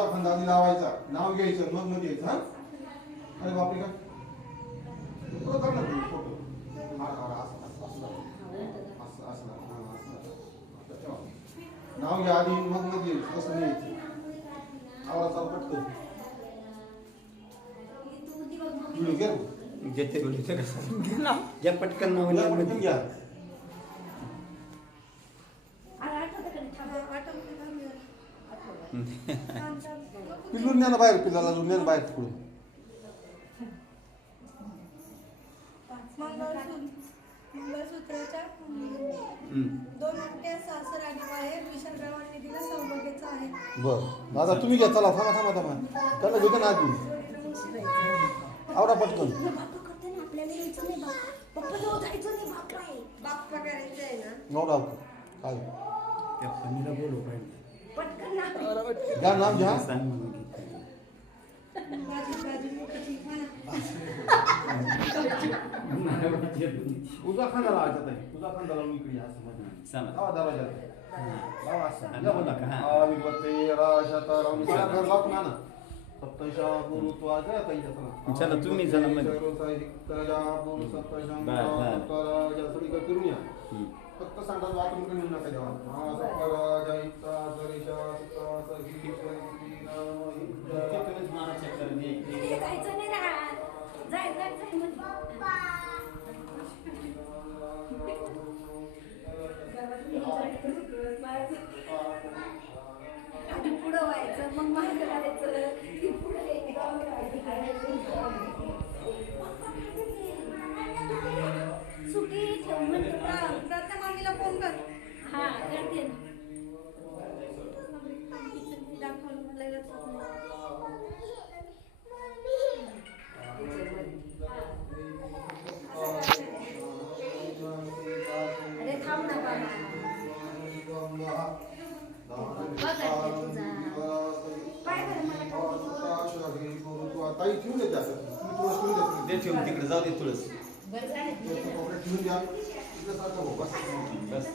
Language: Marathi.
उजवा खांदा आधी लावायचा, नाव घ्यायचं, मग मध्ये यायचं. हा अरे बापरे, का पुढं कर ना तुम्ही फोटो. नाव घ्या आधी, मग मध्ये यायचं. कसं नाही यायचं, आवाज पटकन व्हिडिओ घ्या. घेते बोलते कसं घ्या पटकन नाव पटकन घ्या. पिल्लून न्या ना बाहेर, पिल्लाला न्या ना बाहेर तिकडून. मंगळसूत्राच्या 2 अंगठ्या सासर आणि बाहेर विशालरावांनी दिला सौभाग्याचा आहे. बरं दादा तुम्ही घ्या, चला थांबा थांबा थांबा, त्याला घेतो ना आधी. आवडा पटकन. बाप्पा करायचं आहे ना. नवडा काय त्या फणीला बोलू पाहिजे घ्या, नाव घ्या. सांग म्हणून की उजवा खांदा लावायचा ताई, उजवा खांदा लावून इकडे या असं मध्ये. सांगा. लावा दरवाजाला. लावा असं. लावू नका, हा. आविर्भवते राशाताराम. घर लावून आणा. सप्तशा गुरुत्वा जय ताई जसं. चला तुम्ही चला मग. फिरून या. फक्त सांडाच वाटून करून येऊ नका देवा. आधी पुढं व्हायचं, मग मागे करायचं. सुटी ठेवून प्रथम आम्हीला फोन कर. हा करते ना. दाखवलं मला लक्षात नाही. अरे थांब ना बाबा. ताई ठेवून देते असं. तुळस ठेवून देते. दे ठेवून तिकडे जाऊ दे तुळस ठेवून द्या. तिकडे सारखं बस.